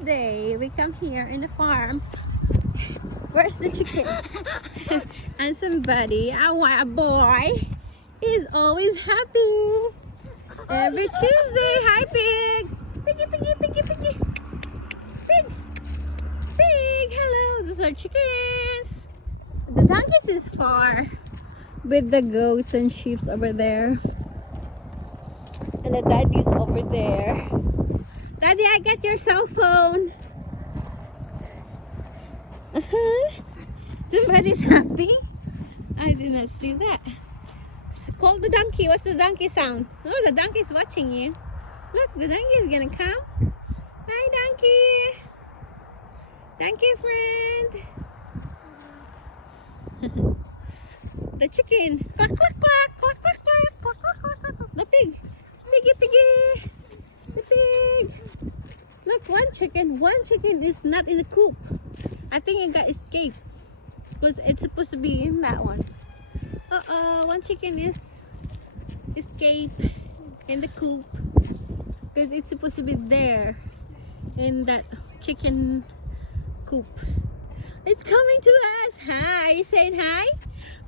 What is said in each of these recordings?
Tuesday. We come here in the farm. Where's the chicken? And somebody, our boy, is always happy. Every Tuesday. Hi, pig. Piggy, piggy, piggy, piggy. Pig. Pig. Hello. Those are chickens. The donkeys is far with the goats and sheep over there. And the daddy's over there. Daddy, I got your cell phone. Somebody's happy. I did not see that. Call the donkey. What's the donkey sound? Oh, the donkey's watching you. Look, the donkey is gonna come. Hi, donkey. Donkey friend. The chicken. Quack, quack, quack, quack, quack, quack, quack, quack, quack, quack. The pig. Piggy, piggy. The pig. Look, one chicken is not in the coop. I think it got escaped because it's supposed to be in that one. One chicken is escaped in the coop because it's supposed to be there in that chicken coop. It's coming to us. Hi, are you saying hi?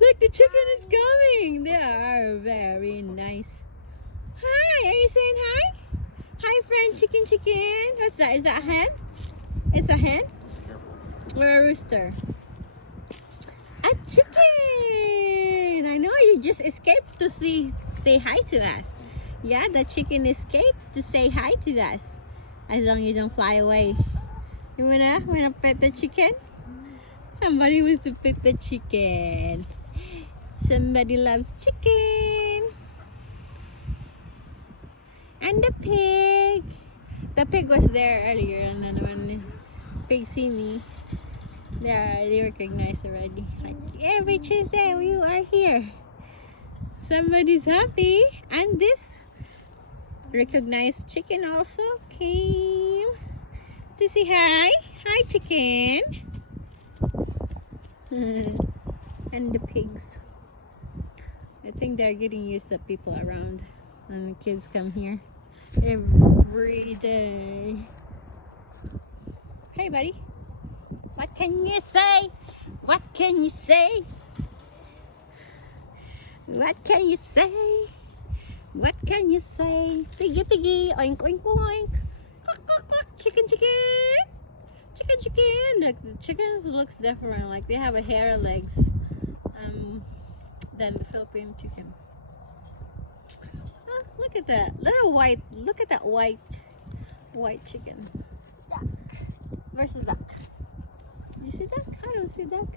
Look, the chicken is coming. They are very nice. Hi, are you saying hi? Hi, friend, chicken. What's that? Is that a hen? It's a hen? Or a rooster? A chicken! I know you just escaped to say hi to us. Yeah, the chicken escaped to say hi to us. As long as you don't fly away. You wanna pet the chicken? Somebody wants to pet the chicken. Somebody loves chicken. And the pig. The pig was there earlier, and then when the pig see me, they recognize already. Like, every Tuesday you are here. Somebody's happy. And this recognized chicken also came to say hi. Hi, chicken. And the pigs. I think they're getting used to people around when the kids come here every day. Hey, buddy. What can you say? What can you say? What can you say? What can you say? Piggy, piggy. Oink, oink, oink. Quack, quack, quack. Chicken, chicken. Chicken, chicken. Look, the chickens looks different. Like they have a hair legs than the Philippine chicken. Oh, look at that little white. Look at that white chicken. Duck. Where's the duck? You see duck? I don't see duck.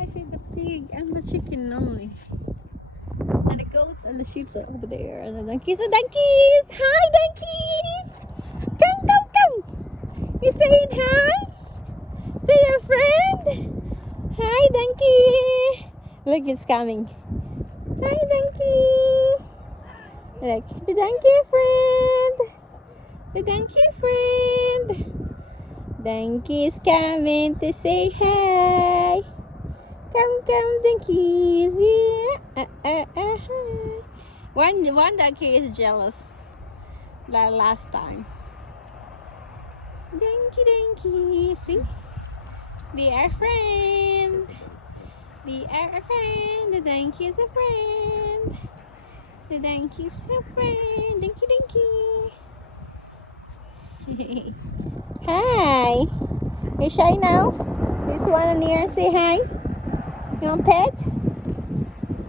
I see the pig and the chicken only. And the goats and the sheep are over there. And the donkeys. The donkeys! Hi, donkey! Come! You saying hi? To your friend? Hi, donkey! Look, it's coming. Hi, donkey! Look, the donkey friend! The donkey friend! Donkey's coming to say hi! Come, donkeys! Yeah! Hi! One donkey is jealous. Like last time. Donkey, see? They are friends. They are a friend. The donkey is a friend. The donkey's a friend. Donkey. Hi. You shy now? You just want to near and say hi? You want pet?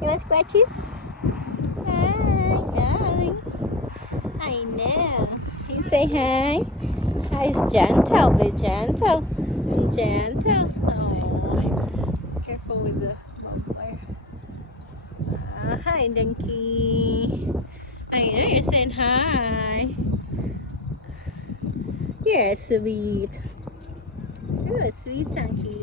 You want scratches? Hi, darling. I know. You say hi. Hi, it's gentle. Be gentle. Be gentle. Oh, careful with the barbed wire. Hi, donkey. I know you're saying hi. You're sweet. You're a sweet donkey.